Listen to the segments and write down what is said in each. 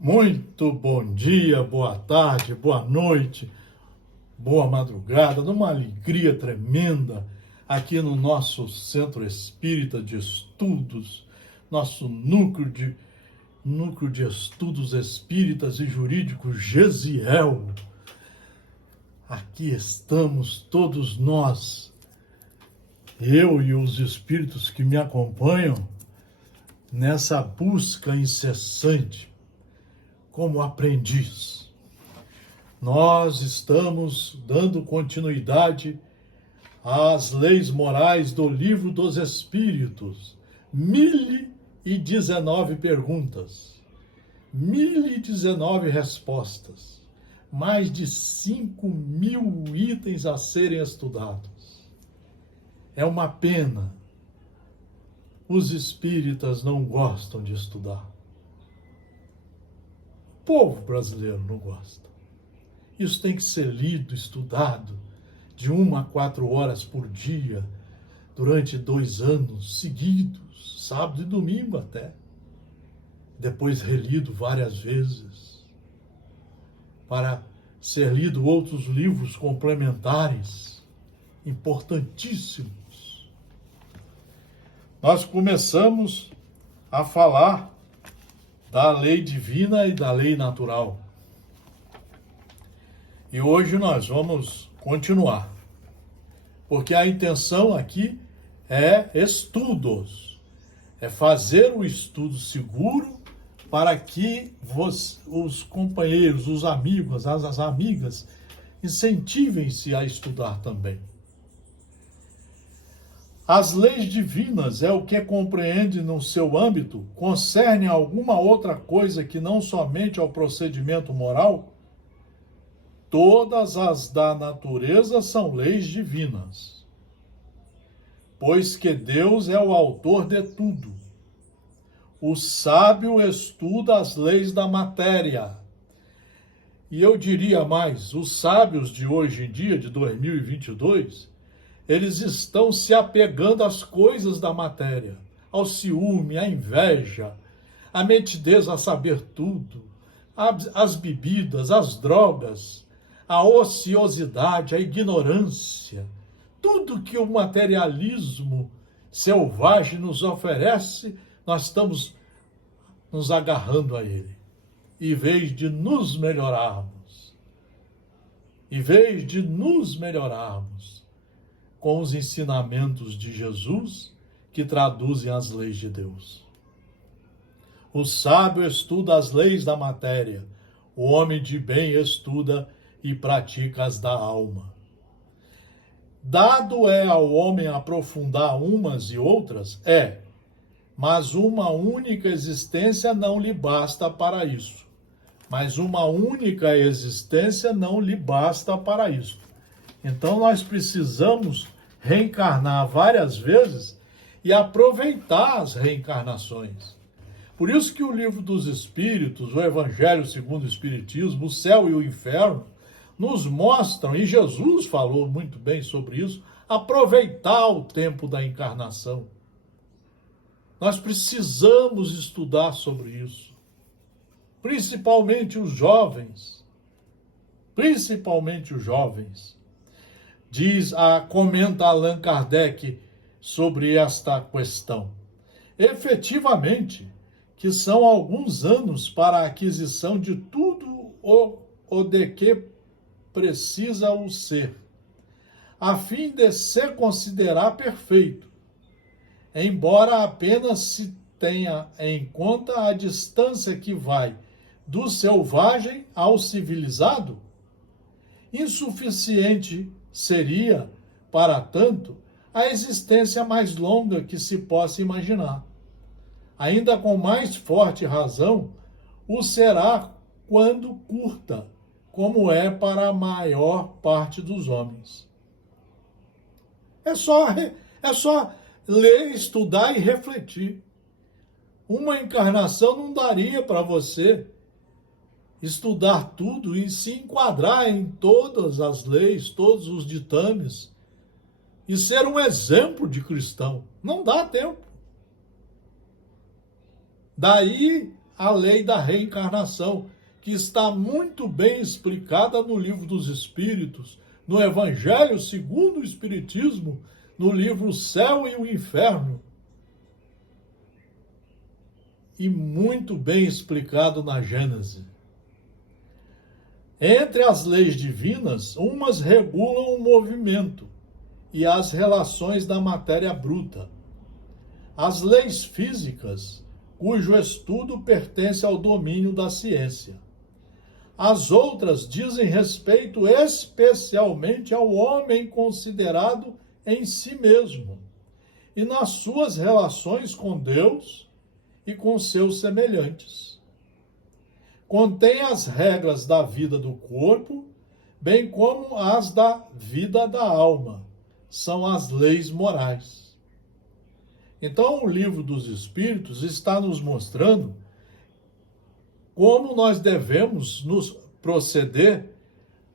Muito bom dia, boa tarde, boa noite, boa madrugada, numa alegria tremenda aqui no nosso Centro Espírita de Estudos, nosso núcleo de estudos espíritas e jurídicos Gesiel. Aqui estamos todos nós, eu e os espíritos que me acompanham, nessa busca incessante como aprendiz. Nós estamos dando continuidade às leis morais do Livro dos Espíritos. 1019 perguntas, 1019 respostas, mais de 5.000 itens a serem estudados. É uma pena. Os espíritas não gostam de estudar. O povo brasileiro não gosta. Isso tem que ser lido, estudado, de 1 a 4 horas por dia, durante 2 anos seguidos, sábado e domingo até. Depois relido várias vezes, para ser lido outros livros complementares, importantíssimos. Nós começamos a falar da lei divina e da lei natural. E hoje nós vamos continuar, porque a intenção aqui é estudos, é fazer o estudo seguro para que os companheiros, os amigos, as amigas, incentivem-se a estudar também. As leis divinas é o que compreende no seu âmbito, concerne a alguma outra coisa que não somente ao procedimento moral? Todas as da natureza são leis divinas, pois que Deus é o autor de tudo. O sábio estuda as leis da matéria. E eu diria mais, os sábios de hoje em dia, de 2022, eles estão se apegando às coisas da matéria, ao ciúme, à inveja, à metidez a saber tudo, às bebidas, às drogas, à ociosidade, à ignorância. Tudo que o materialismo selvagem nos oferece, nós estamos nos agarrando a ele. Em vez de nos melhorarmos, com os ensinamentos de Jesus, que traduzem as leis de Deus. O sábio estuda as leis da matéria, o homem de bem estuda e pratica as da alma. Dado é ao homem aprofundar umas e outras? É, mas uma única existência não lhe basta para isso. Então nós precisamos reencarnar várias vezes e aproveitar as reencarnações. Por isso que o Livro dos Espíritos, o Evangelho segundo o Espiritismo, o céu e o inferno, nos mostram, e Jesus falou muito bem sobre isso, aproveitar o tempo da encarnação. Nós precisamos estudar sobre isso. Principalmente os jovens. Comenta Allan Kardec sobre esta questão. Efetivamente, que são alguns anos para a aquisição de tudo o de que precisa o ser, a fim de se considerar perfeito, embora apenas se tenha em conta a distância que vai do selvagem ao civilizado. Insuficiente seria, para tanto, a existência mais longa que se possa imaginar. Ainda com mais forte razão, o será quando curta, como é para a maior parte dos homens. É só ler, estudar e refletir. Uma encarnação não daria para você estudar tudo e se enquadrar em todas as leis, todos os ditames e ser um exemplo de cristão. Não dá tempo. Daí a lei da reencarnação, que está muito bem explicada no Livro dos Espíritos, no Evangelho segundo o Espiritismo, no livro O Céu e o Inferno, e muito bem explicado na Gênese. Entre as leis divinas, umas regulam o movimento e as relações da matéria bruta. As leis físicas, cujo estudo pertence ao domínio da ciência. As outras dizem respeito especialmente ao homem considerado em si mesmo e nas suas relações com Deus e com seus semelhantes. Contém as regras da vida do corpo, bem como as da vida da alma. São as leis morais. Então, o Livro dos Espíritos está nos mostrando como nós devemos nos proceder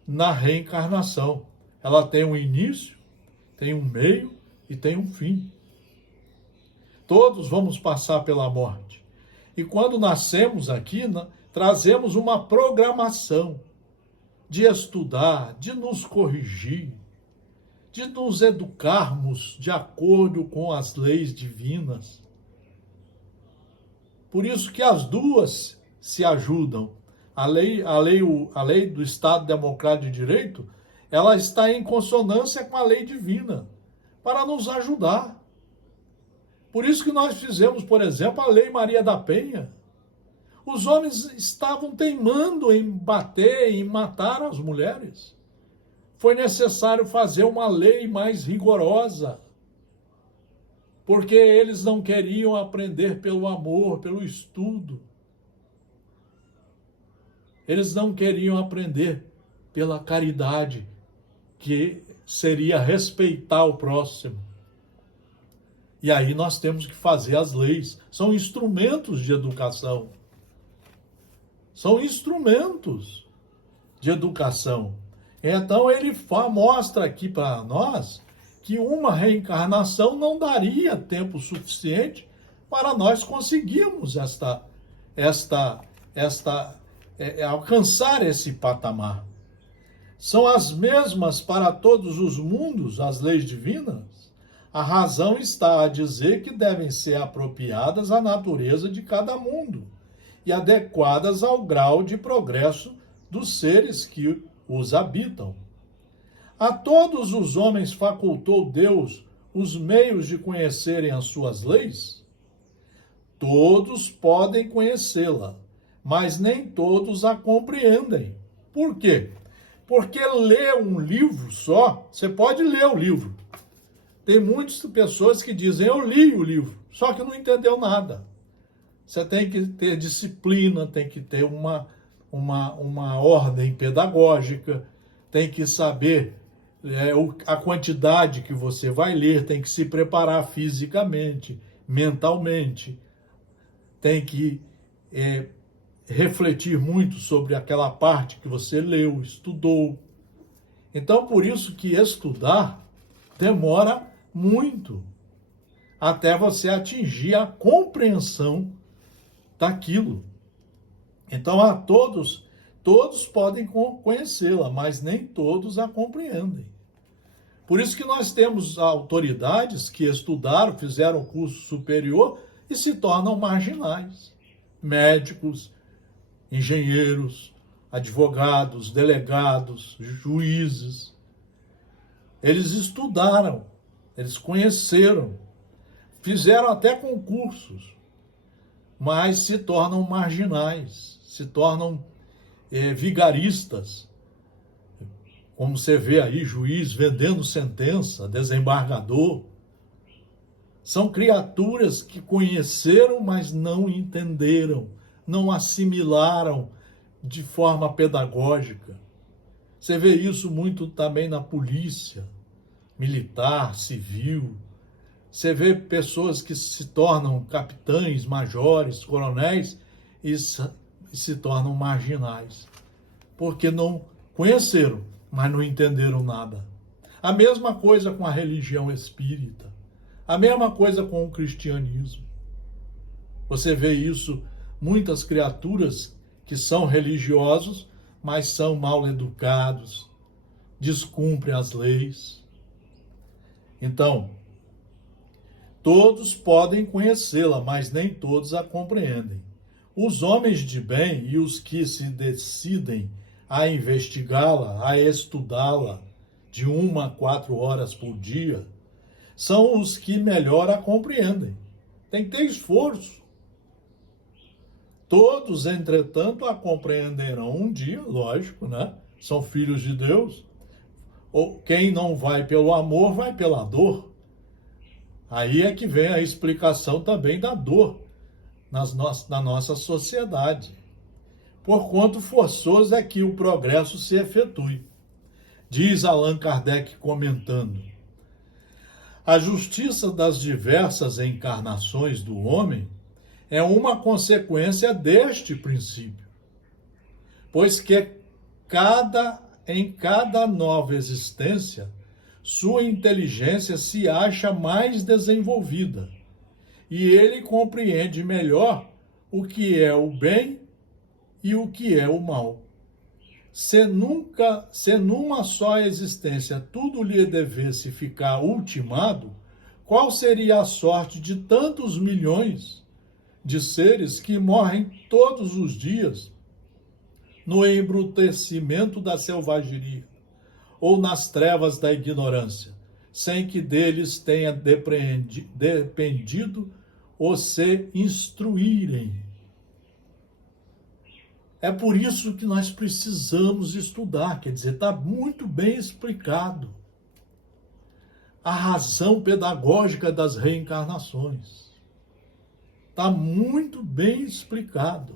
na reencarnação. Ela tem um início, tem um meio e tem um fim. Todos vamos passar pela morte. E quando nascemos aqui, trazemos uma programação de estudar, de nos corrigir, de nos educarmos de acordo com as leis divinas. Por isso que as duas se ajudam. A lei do Estado Democrático de Direito, ela está em consonância com a lei divina, para nos ajudar. Por isso que nós fizemos, por exemplo, a Lei Maria da Penha. Os homens estavam teimando em bater, em matar as mulheres. Foi necessário fazer uma lei mais rigorosa, porque eles não queriam aprender pelo amor, pelo estudo. Eles não queriam aprender pela caridade, que seria respeitar o próximo. E aí nós temos que fazer as leis. São instrumentos de educação. São instrumentos de educação. Então ele mostra aqui para nós que uma reencarnação não daria tempo suficiente para nós conseguirmos alcançar esse patamar. São as mesmas para todos os mundos, as leis divinas. A razão está a dizer que devem ser apropriadas à natureza de cada mundo e adequadas ao grau de progresso dos seres que os habitam. A todos os homens facultou Deus os meios de conhecerem as suas leis? Todos podem conhecê-la, mas nem todos a compreendem. Por quê? Porque ler um livro só, você pode ler o livro. Tem muitas pessoas que dizem, eu li o livro, só que não entendeu nada. Você tem que ter disciplina, tem que ter uma ordem pedagógica, tem que saber a quantidade que você vai ler, tem que se preparar fisicamente, mentalmente, tem que refletir muito sobre aquela parte que você leu, estudou. Então, por isso que estudar demora muito até você atingir a compreensão daquilo. Então, todos podem conhecê-la, mas nem todos a compreendem. Por isso que nós temos autoridades que estudaram, fizeram curso superior e se tornam marginais. Médicos, engenheiros, advogados, delegados, juízes. Eles estudaram, eles conheceram, fizeram até concursos, mas se tornam marginais, se tornam vigaristas. Como você vê aí, juiz vendendo sentença, desembargador. São criaturas que conheceram, mas não entenderam, não assimilaram de forma pedagógica. Você vê isso muito também na polícia, militar, civil. Você vê pessoas que se tornam capitães, majores, coronéis e se tornam marginais, porque não conheceram, mas não entenderam nada. A mesma coisa com a religião espírita, a mesma coisa com o cristianismo. Você vê isso muitas criaturas que são religiosos, mas são mal educados, descumprem as leis. Então, todos podem conhecê-la, mas nem todos a compreendem. Os homens de bem e os que se decidem a investigá-la, a estudá-la de 1 a 4 horas por dia, são os que melhor a compreendem. Tem que ter esforço. Todos, entretanto, a compreenderão um dia, lógico, né? São filhos de Deus. Ou quem não vai pelo amor, vai pela dor. Aí é que vem a explicação também da dor na nossa sociedade. Porquanto forçoso é que o progresso se efetue. Diz Allan Kardec comentando: a justiça das diversas encarnações do homem é uma consequência deste princípio, pois que em cada nova existência, sua inteligência se acha mais desenvolvida e ele compreende melhor o que é o bem e o que é o mal. Se numa só existência tudo lhe devesse ficar ultimado, qual seria a sorte de tantos milhões de seres que morrem todos os dias no embrutecimento da selvageria ou nas trevas da ignorância, sem que deles tenha dependido ou se instruírem? É por isso que nós precisamos estudar, quer dizer, está muito bem explicado a razão pedagógica das reencarnações. Está muito bem explicado.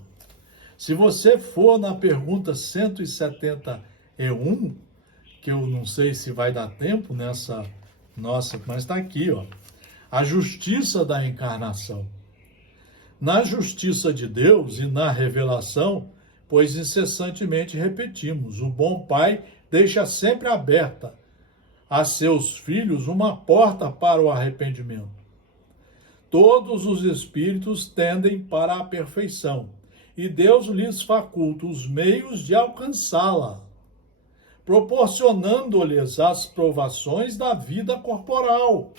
Se você for na pergunta 171, que eu não sei se vai dar tempo nessa nossa, mas está aqui, ó. A justiça da encarnação. Na justiça de Deus e na revelação, pois incessantemente repetimos, o bom Pai deixa sempre aberta a seus filhos uma porta para o arrependimento. Todos os espíritos tendem para a perfeição, e Deus lhes faculta os meios de alcançá-la, proporcionando-lhes as provações da vida corporal.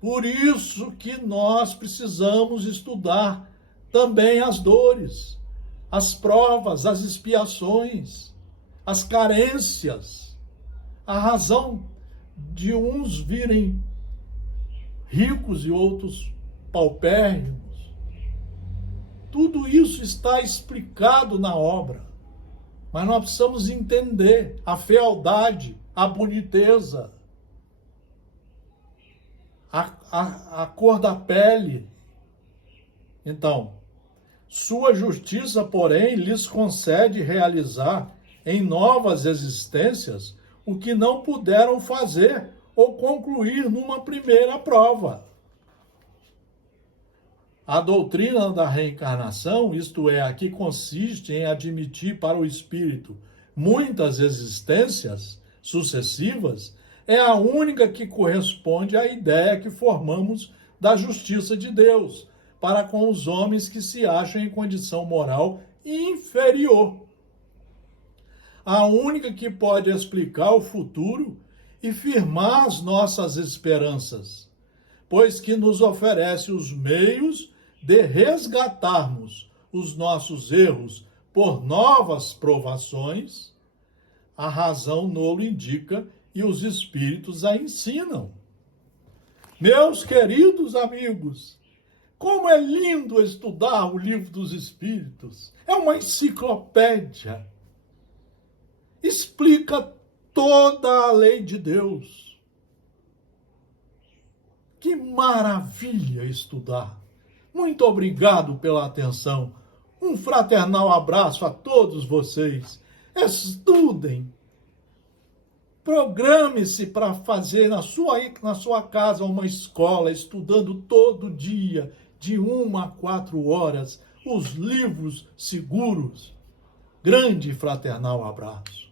Por isso que nós precisamos estudar também as dores, as provas, as expiações, as carências, a razão de uns virem ricos e outros paupérrimos. Tudo isso está explicado na obra, mas nós precisamos entender a fealdade, a boniteza, a cor da pele. Então, sua justiça, porém, lhes concede realizar em novas existências o que não puderam fazer ou concluir numa primeira prova. A doutrina da reencarnação, isto é, a que consiste em admitir para o espírito muitas existências sucessivas, é a única que corresponde à ideia que formamos da justiça de Deus para com os homens que se acham em condição moral inferior. A única que pode explicar o futuro e firmar as nossas esperanças, pois que nos oferece os meios de resgatarmos os nossos erros por novas provações. A razão nolo indica e os espíritos a ensinam. Meus queridos amigos, como é lindo estudar o Livro dos Espíritos. É uma enciclopédia. Explica toda a lei de Deus. Que maravilha estudar. Muito obrigado pela atenção. Um fraternal abraço a todos vocês. Estudem. Programe-se para fazer na sua casa uma escola, estudando todo dia, de 1 a 4 horas, os livros seguros. Grande e fraternal abraço.